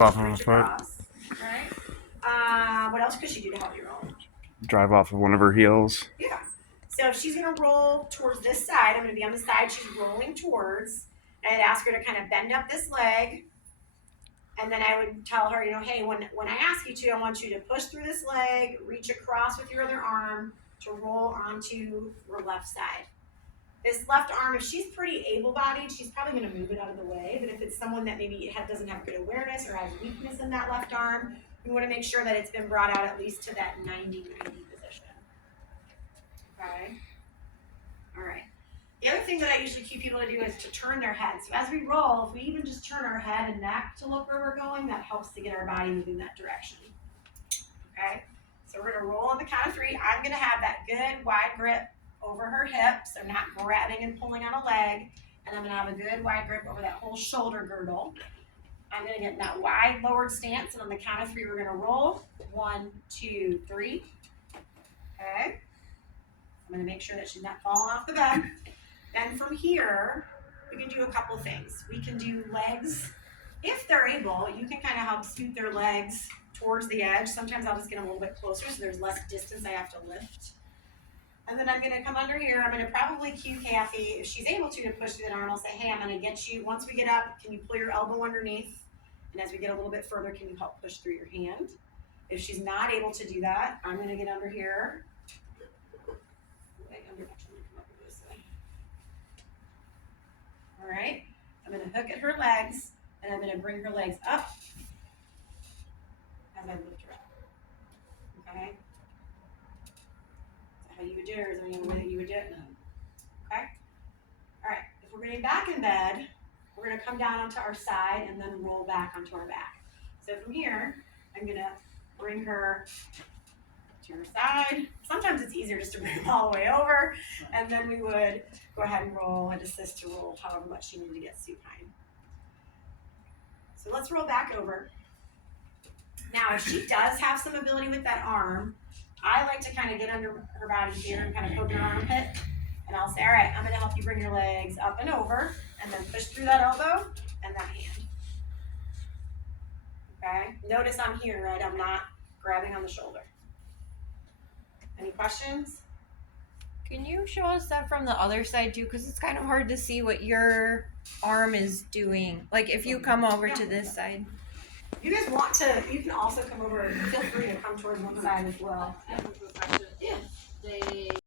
Off on a reach foot. across, right? What else could she do to help you roll? Drive off of one of her heels. Yeah. So if she's going to roll towards this side, I'm going to be on the side she's rolling towards. I'd ask her to kind of bend up this leg. And then I would tell her, hey, when I ask you to, I want you to push through this leg, reach across with your other arm to roll onto your left side. This left arm, if she's pretty able-bodied, she's probably going to move it out of the way. But if it's someone that maybe doesn't have good awareness or has weakness in that left arm, we want to make sure that it's been brought out at least to that 90-90 position. Okay? All right. The other thing that I usually keep people to do is to turn their head. So as we roll, if we even just turn our head and neck to look where we're going, that helps to get our body moving that direction. Okay? So we're going to roll on the count of 3. I'm going to have that good wide grip over her hips, so not grabbing and pulling on a leg. And I'm going to have a good wide grip over that whole shoulder girdle. I'm going to get in that wide lowered stance, and on the count of 3, we're going to roll. 1, 2, 3. Okay? I'm going to make sure that she's not falling off the bed. Then from here, we can do a couple things. We can do legs. If they're able, you can kind of help scoot their legs towards the edge. Sometimes I'll just get them a little bit closer so there's less distance I have to lift. And then I'm going to come under here. I'm going to probably cue Kathy, if she's able to push through that arm. I'll say, hey, I'm going to get you. Once we get up, can you pull your elbow underneath? And as we get a little bit further, can you help push through your hand? If she's not able to do that, I'm going to get under here. All right, I'm going to hook at her legs, and I'm going to bring her legs up as I lift her up. Okay? Is that how you would do it, or is there any other way that you would do it? No. Okay? All right, if we're getting back in bed, we're going to come down onto our side and then roll back onto our back. So from here, I'm going to bring her to her side. Sometimes it's easier just to bring them all the way over, and then we would go ahead and roll and assist to roll however much you need to get supine. So let's roll back over. Now, if she does have some ability with that arm, I like to kind of get under her body here and kind of poke her armpit, and I'll say, all right, I'm going to help you bring your legs up and over, and then push through that elbow and that hand. Okay? Notice I'm here, right? I'm not grabbing on the shoulder. Any questions? Can you show us that from the other side too? Because it's kind of hard to see what your arm is doing. Like if you come over to this side. You guys want to, you can also come over, feel free to come towards one side as well. Yeah.